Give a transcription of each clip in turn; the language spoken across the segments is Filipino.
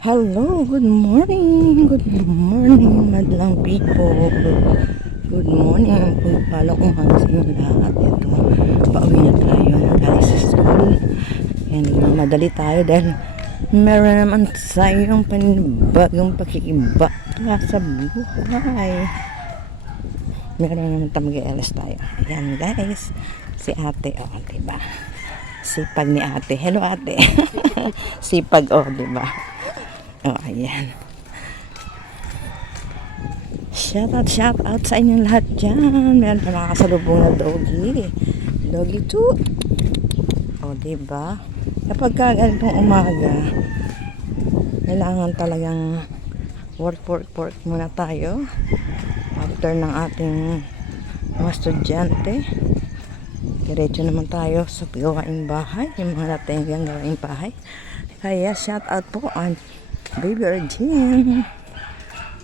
Hello, good morning. Good morning, madlang people. Good morning. Pagpala ko nga sa inyo lahat. Ito, pauwi na tayo. Galing sa school. Yan, nagmamadali tayo dahil meron naman tayong panibagong pakikiba sa buhay. Meron naman tayo mag-LS tayo. Ayan guys, si ate, o, oh, diba? Sipag ni ate. Hello ate. Sipag, o, oh, diba? Oh, ayan. Shout out, shout out sa inyong lahat dyan. Meron pa makakasalubong na doggy. Doggy too. O, oh, diba? Kapag ka ganitong umaga, kailangan talagang work, work, work muna tayo. After ng ating mga estudyante. Diretso naman tayo sa gawaing bahay. Yung mga natin yung gawaing bahay. Kaya shout out po on Baby Regine.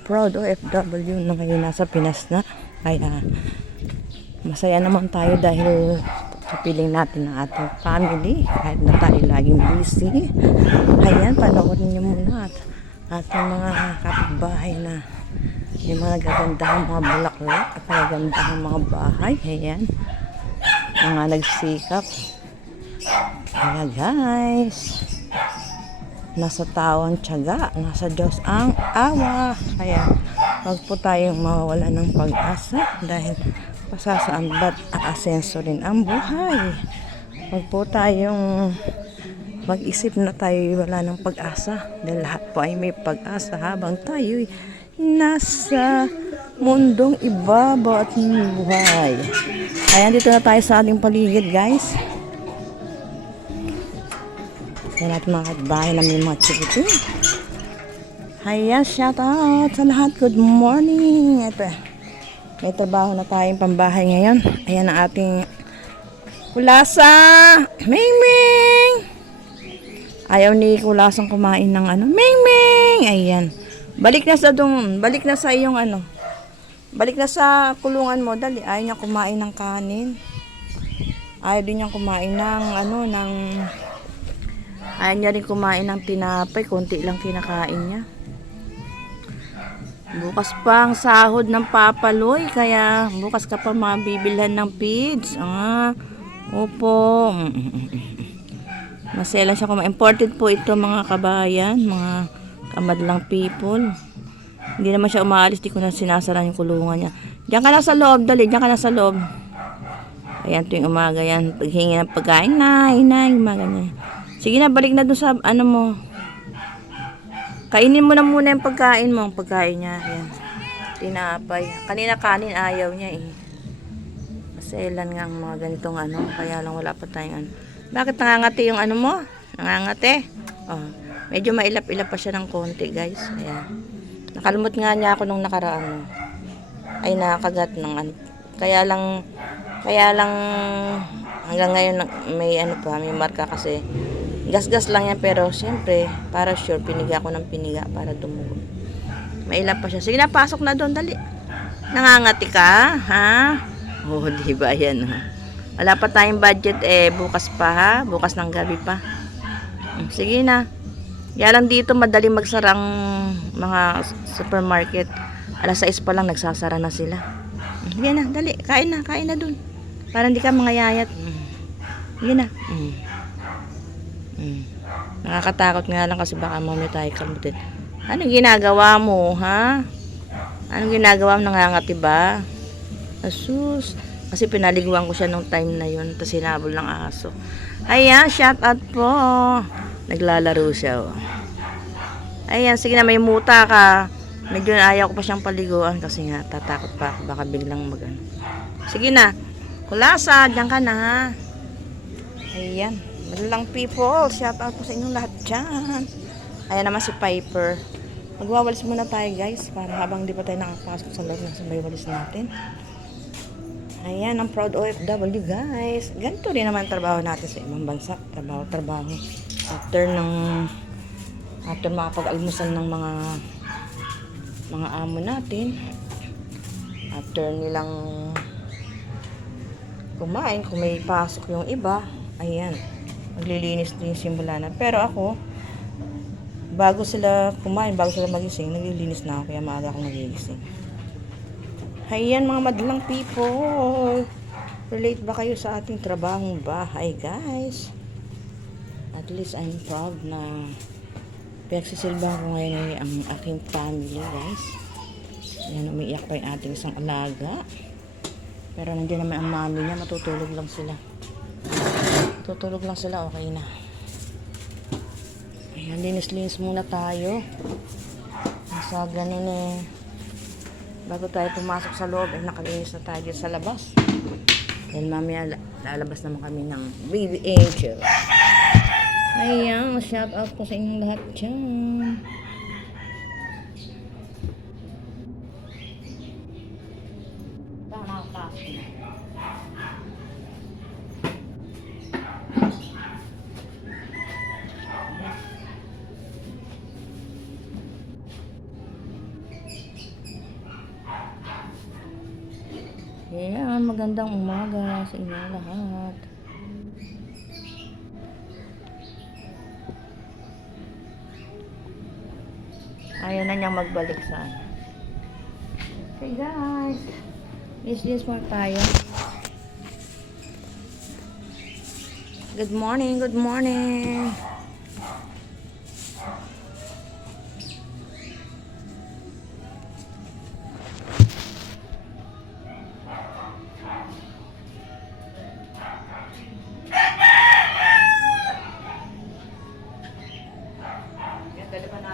Proud OFW na ngayon nasa Pinas na. Kaya masaya naman tayo dahil kapiling natin ang ating family kahit na tayo laging busy. Ayan, panoorin niyo muna at ating mga kapitbahay na yung mga gagandahang mga bulaklak at magagandahang mga bahay. Ayan, mga nagsikap. Kaya guys, nasa tao ang tiyaga, nasa Diyos ang awa. Kaya wag po tayong mawawala ng pag-asa dahil pasasaan ba't aasenso rin ang buhay. Wag po tayong mag-isip na tayo wala ng pag-asa dahil lahat po ay may pag-asa habang tayo nasa mundong ibabaw at buhay. Ayan, dito na tayo sa ating paligid guys. Yan natin mga bahay na may mga chikitin. Hiya, shout out sa lahat. Good morning. Ito, may trabaho na tayong pambahay ngayon. Ayan ang ating kulasa. Ming Ming! Ayaw ni kulasang kumain ng ano. Ming Ming! Ayan. Balik na sa doon. Balik na sa iyong ano. Balik na sa kulungan mo. Dali. Ayaw niya kumain ng kanin. Ayaw din niya kumain ng ano, ng Ayaw niya rin kumain ng tinapay, konti lang kinakain niya. Bukas pa ang sahod ng papaloy, kaya bukas ka pa mabibilhan ng feeds. Ah, opo. Masela siya kumain. Imported po ito mga kabayan, mga kamadlang people. Hindi naman siya umaalis, di ko na sinasara yung kulungan niya. Diyan ka na sa loob, dali, diyan ka na sa loob. Ayan, tuwing umaga yan. Paghingi ng pagkain, nay, nay, umaga niya. Sige na, balik na doon sa ano mo. Kainin mo na muna yung pagkain mo. Ang pagkain niya. Ayan. Tinapay. Kanina kanin ayaw niya eh. Maselan nga ang mga ganitong ano. Kaya lang wala pa tayong ano. Bakit nangangati yung ano mo? Nangangati? Oh. Medyo mailap-ilap pa siya ng konti guys. Ayan. Nakalimot nga niya ako nung nakaraan. Ay nakagat ng ano. Kaya lang kaya lang hanggang ngayon may ano pa, may marka kasi Gas-gas lang yan pero siyempre para sure piniga ko ng piniga para dumugo. Mailap pa siya. Sige na, pasok na doon. Dali. Nangangati ka? Ha? Oh, di ba yan ha? Wala pa tayong budget eh. Bukas pa ha? Bukas ng gabi pa. Hmm, Sige na. Kaya lang dito madali magsarang mga supermarket. Alas 6 pa lang nagsasara na sila. Hmm, Sige na, dali. Kain na, kain na dun. Para hindi ka mga yayat. Hmm. Sige na. Hmm. Mm. Nakakatakot nga lang kasi baka mamaya tayo kamutin. Anong ginagawa mo, ha? Anong ginagawa mo? Nangangati ba? Asus. Kasi pinaliguan ko siya nung time na yun. Tapos sinabol ng aso. Ayan, shout out po. Naglalaro siya, oh. Ayan, sige na, may muta ka. Medyo ayaw ko pa siyang paliguan kasi nga, tatakot pa ako. Baka biglang mag ano. Sige na. Kulasa, diyan ka na, ha? Ayan. Malang people, shout out po sa inyong lahat dyan. Ayan naman si Piper. Magwawalis muna tayo guys para habang di pa tayo nakapasok sa loob ng sabay walis natin. Ayan, ang proud OFW guys. Ganito rin naman trabaho natin sa ibang bansa. Trabaho, trabaho. After ng after makapag-almusal ng mga mga amo natin. After nilang kumain, kung may pasok yung iba, ayan, maglilinis din simula na. Pero ako, bago sila kumain, bago sila magising, naglilinis na ako kaya maaga akong nagigising. Ayan mga madlang people. Relate ba kayo sa ating trabahong bahay, guys? At least I'm proud na pinagsisilbahan ko ngayon ay ang aking family, guys. Ayan, umiiyak pa yung ating isang alaga. Pero nandiyan naman ang mami niya, matutulog lang sila. Tutulog lang sila, okay na. Ayan, linis-linis muna tayo. Nasa ganun eh. Bago tayo pumasok sa loob, eh, nakalinis na tayo sa labas. Dahil mamaya la- lalabas naman kami ng Baby Angel. Ayan, shout out ko sa inyong lahat dyan. Tama ka. Ayan, magandang umaga sa inyong lahat. Ayaw na niyang magbalik sa ano. Hey guys, is this more tayo? Good morning, good morning.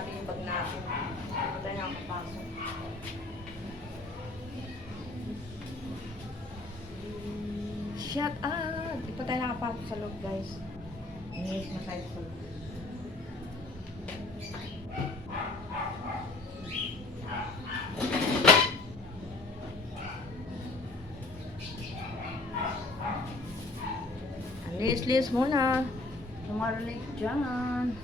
Natin yung bag natin. Hindi tayo nakapasok. Shut up! Di pa tayo nakapasok sa loob, guys. Na tayo sa loob. Alis-lis muna. Tumaralik dyan.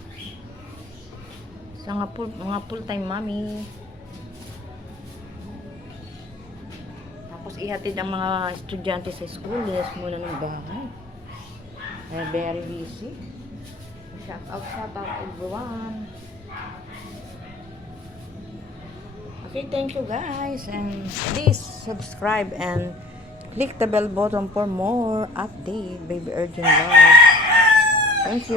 Sa nga full, mga full-time mommy. Tapos ihatid ang mga estudyante sa school. Linis muna ng bahay. Kaya very busy. Shout out, shout out everyone. Okay, thank you guys. And please subscribe and click the bell button for more update, Baby Urgent Love. Thank you.